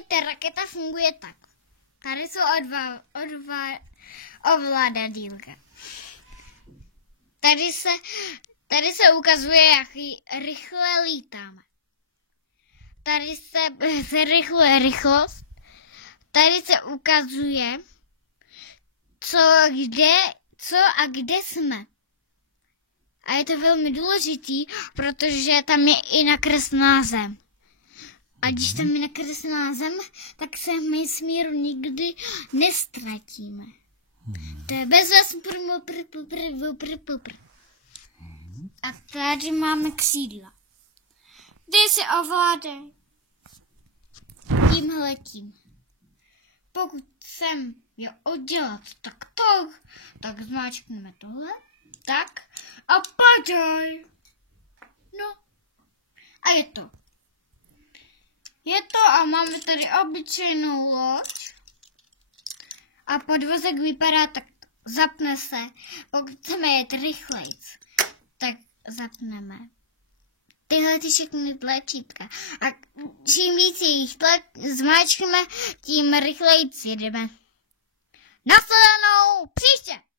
Podívejte, raketa funguje tak. Tady jsou ovladadílka. Tady se ukazuje, jak rychle lítáme. Tady se rychlost. Tady se ukazuje, co a kde jsme. A je to velmi důležitý, protože tam je i nakreslená zem. A když tam je nakreslená zem, tak se my smíru nikdy nestratíme. To je bez A tady máme křídla. Ty si ovládej tímhletím. Pokud jsem je oddělat tak zmáčkneme tohle, tak a padaj. No a je to. A máme tady obyčejnou loď. A podvozek vypadá tak, zapne se. Pokud chceme jet rychlejc, tak zapneme tyhle všechny tlačítka. A čím víc jich zmáčkneme, tím rychlejc jedeme. Nasledanou příště!